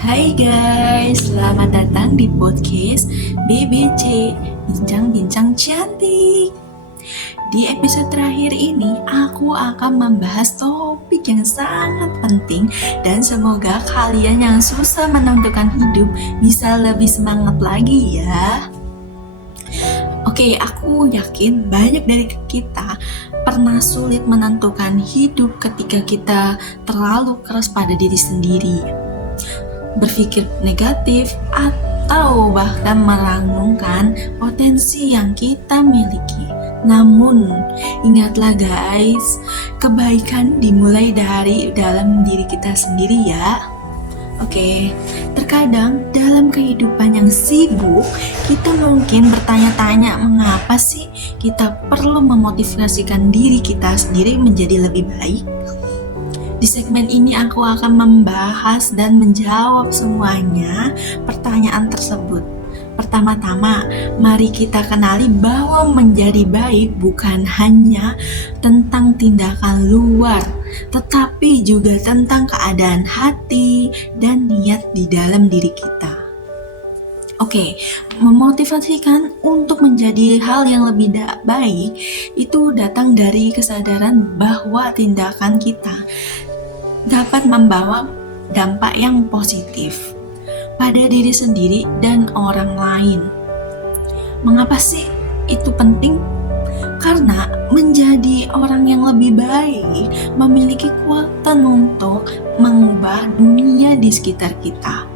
Hai guys, selamat datang di podcast BBC Bincang-Bincang Cantik. Di episode terakhir ini, aku akan membahas topik yang sangat penting dan semoga kalian yang susah menentukan hidup bisa lebih semangat lagi ya. Oke, aku yakin banyak dari kita pernah sulit menentukan hidup ketika kita terlalu keras pada diri sendiri, berpikir negatif, atau bahkan merenungkan potensi yang kita miliki. Namun, ingatlah guys, kebaikan dimulai dari dalam diri kita sendiri ya. Oke, terkadang dalam kehidupan yang sibuk, kita mungkin bertanya-tanya mengapa sih kita perlu memotivasikan diri kita sendiri menjadi lebih baik. Di segmen ini aku akan membahas dan menjawab semuanya pertanyaan tersebut. Pertama-tama, mari kita kenali bahwa menjadi baik bukan hanya tentang tindakan luar, tetapi juga tentang keadaan hati dan niat di dalam diri kita. Oke, memotivasikan untuk menjadi hal yang lebih baik itu datang dari kesadaran bahwa tindakan kita dapat membawa dampak yang positif pada diri sendiri dan orang lain. Mengapa sih itu penting? Karena menjadi orang yang lebih baik memiliki kekuatan untuk mengubah dunia di sekitar kita.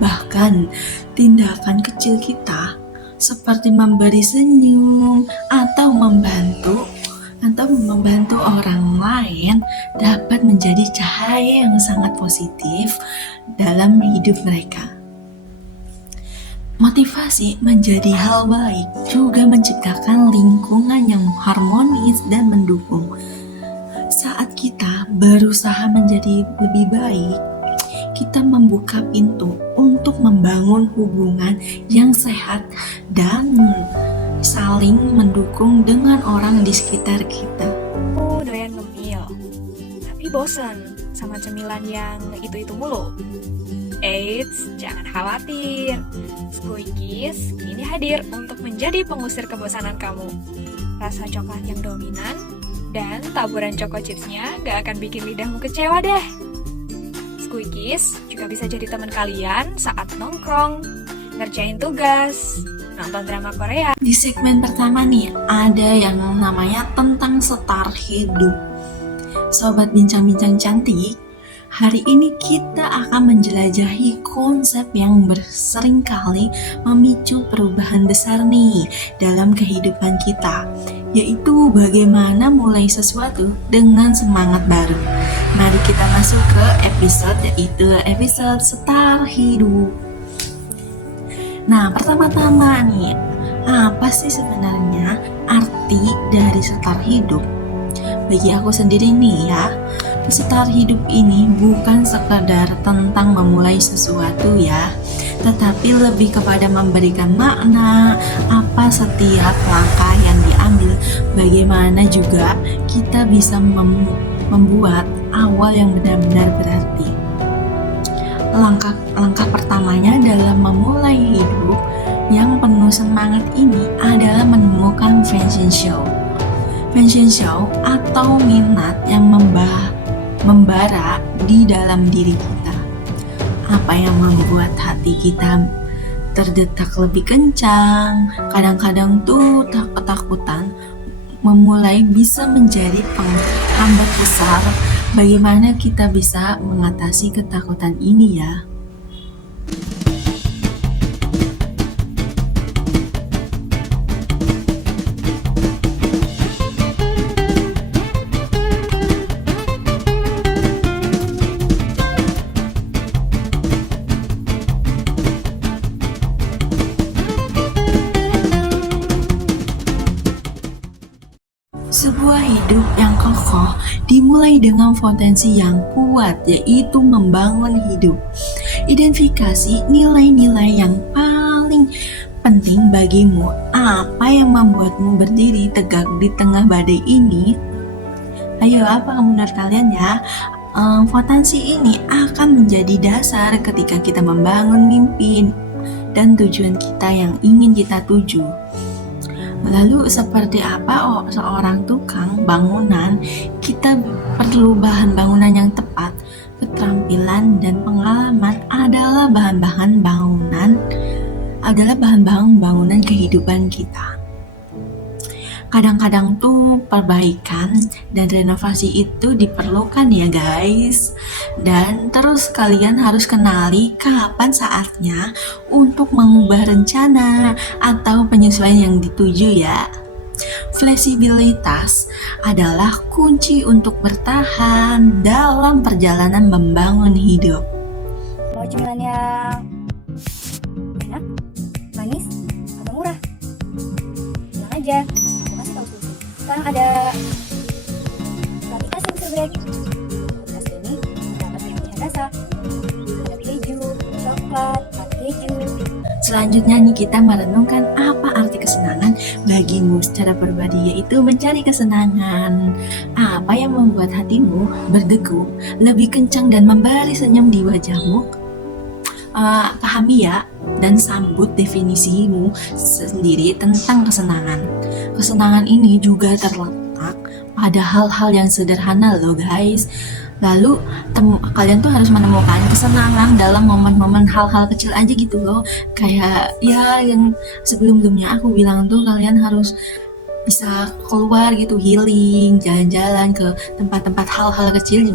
Bahkan tindakan kecil kita seperti memberi senyum atau membantu orang lain dapat menjadi cahaya yang sangat positif dalam hidup mereka. Motivasi menjadi hal baik juga menciptakan lingkungan yang harmonis dan mendukung. Saat kita berusaha menjadi lebih baik, kita membuka pintu untuk membangun hubungan yang sehat dan saling mendukung dengan orang di sekitar kita. Aku doyan ngemil, tapi bosan sama cemilan yang itu-itu mulu. Eits, jangan khawatir. Squeakies kini hadir untuk menjadi pengusir kebosanan kamu. Rasa coklat yang dominan dan taburan choco chipsnya gak akan bikin lidahmu kecewa deh. Squeakies juga bisa jadi teman kalian saat nongkrong, ngerjain tugas, nonton drama Korea. Di segmen pertama nih, ada yang namanya tentang setar hidup. Sobat bincang-bincang cantik, hari ini kita akan menjelajahi konsep yang seringkali memicu perubahan besar nih dalam kehidupan kita, yaitu bagaimana mulai sesuatu dengan semangat baru. Mari kita masuk ke episode, yaitu episode setar hidup. Nah, pertama-tama nih, apa sih sebenarnya arti dari setar hidup? Bagi aku sendiri nih ya, setar hidup ini bukan sekadar tentang memulai sesuatu ya, tetapi lebih kepada memberikan makna apa setiap langkah yang diambil, bagaimana juga kita bisa membuat awal yang benar-benar berarti. Langkah pertamanya dalam memulai hidup yang penuh semangat ini adalah menemukan passion show. Passion show atau minat yang membara di dalam diri kita. Apa yang membuat hati kita terdetak lebih kencang, kadang-kadang tuh ketakutan memulai bisa menjadi penghambat besar. Bagaimana kita bisa mengatasi ketakutan ini ya? Sebuah hidup yang kokoh dimulai dengan fondasi yang kuat, yaitu membangun hidup. Identifikasi nilai-nilai yang paling penting bagimu. Apa yang membuatmu berdiri tegak di tengah badai ini? Ayo, apa menurut kalian ya? Potensi ini akan menjadi dasar ketika kita membangun mimpi dan tujuan kita yang ingin kita tuju. Lalu seperti apa seorang tukang bangunan? Kita perlu bahan bangunan yang tepat. Keterampilan dan pengalaman adalah bahan-bahan bangunan kehidupan kita. Kadang-kadang tuh perbaikan dan renovasi itu diperlukan ya guys. Dan terus kalian harus kenali kapan saatnya untuk mengubah rencana atau penyesuaian yang dituju ya. Fleksibilitas adalah kunci untuk bertahan dalam perjalanan membangun hidup. Mau cemilan yang enak, manis, atau murah? Bilang aja, aku kasih tahu solusi. Sekarang ada roti asin seblek. Kulkas ini dapat yang punya rasa. Ada keju, coklat, keju. Selanjutnya nih kita merenungkan apa arti kesenangan bagimu secara pribadi, yaitu mencari kesenangan. Apa yang membuat hatimu berdegup lebih kencang dan memberi senyum di wajahmu? Pahami ya dan sambut definisimu sendiri tentang kesenangan. Kesenangan ini juga terletak pada hal-hal yang sederhana loh guys. Lalu kalian tuh harus menemukan kesenangan dalam momen-momen hal-hal kecil aja gitu loh. Kayak ya yang sebelum-sebelumnya aku bilang tuh kalian harus bisa keluar gitu, healing, jalan-jalan ke tempat-tempat hal-hal kecil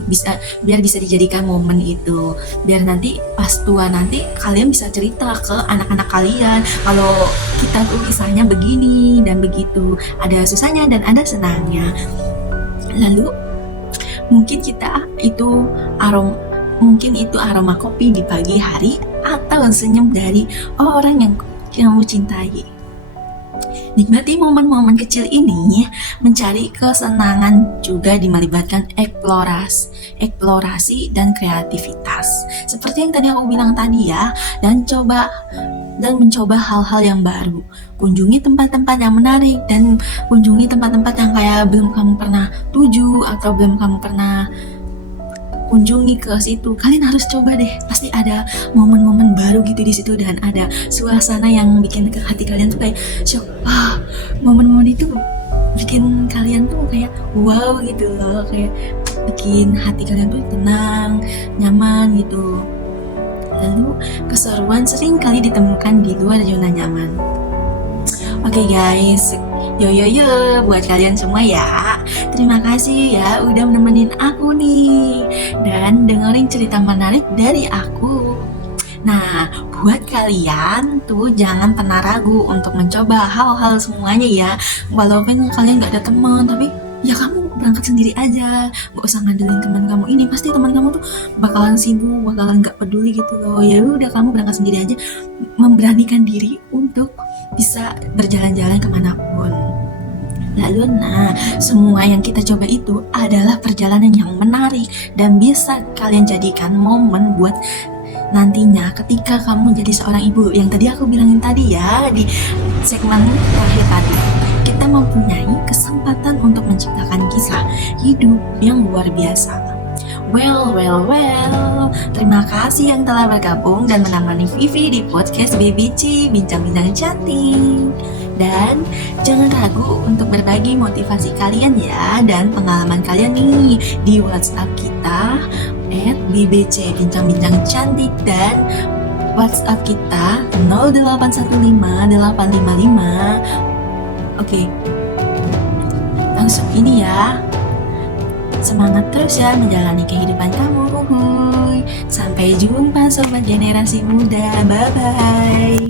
biar bisa dijadikan momen itu. Biar nanti pas tua nanti kalian bisa cerita ke anak-anak kalian kalau kita tuh kisahnya begini dan begitu. Ada susahnya dan ada senangnya. Lalu mungkin itu aroma kopi di pagi hari atau senyum dari orang yang kamu cintai. Nikmati momen-momen kecil ini. Mencari kesenangan juga melibatkan eksplorasi dan kreativitas. Seperti yang tadi aku bilang tadi ya, dan mencoba hal-hal yang baru. Kunjungi tempat-tempat yang menarik dan kunjungi tempat-tempat yang kayak belum kamu pernah tuju atau belum kamu pernah kunjungi ke situ. Kalian harus coba deh, pasti ada momen-momen baru gitu di situ dan ada suasana yang bikin ke hati kalian tuh kayak shock. Momen-momen itu bikin kalian tuh kayak wow gitu loh, kayak bikin hati kalian tuh tenang, nyaman gitu. Lalu keseruan sering kali ditemukan di luar zona nyaman. Oke guys, yo buat kalian semua ya. Terima kasih ya udah nemenin aku nih dan dengerin cerita menarik dari aku. Nah, buat kalian tuh jangan pernah ragu untuk mencoba hal-hal semuanya ya. Walaupun kalian gak ada teman, tapi ya kamu berangkat sendiri aja. Gak usah ngandelin teman kamu ini, pasti teman kamu tuh bakalan sibuk, bakalan gak peduli gitu loh. Ya udah kamu berangkat sendiri aja, memberanikan diri untuk bisa berjalan-jalan kemanapun. Lalu semua yang kita coba itu adalah perjalanan yang menarik dan bisa kalian jadikan momen buat nantinya ketika kamu jadi seorang ibu. Yang tadi aku bilangin tadi ya di segmen terakhir tadi, kita mempunyai kesempatan untuk menciptakan kisah hidup yang luar biasa. Well, terima kasih yang telah bergabung dan menemani Vivi di podcast BBC Bincang-Bincang Cantik. Dan jangan ragu untuk berbagi motivasi kalian ya dan pengalaman kalian nih di WhatsApp kita @bbc Bincang-Bincang Cantik dan WhatsApp kita 0815855. Oke, langsung ini ya. Semangat terus ya menjalani kehidupan kamu. Sampai jumpa sobat generasi muda. Bye bye.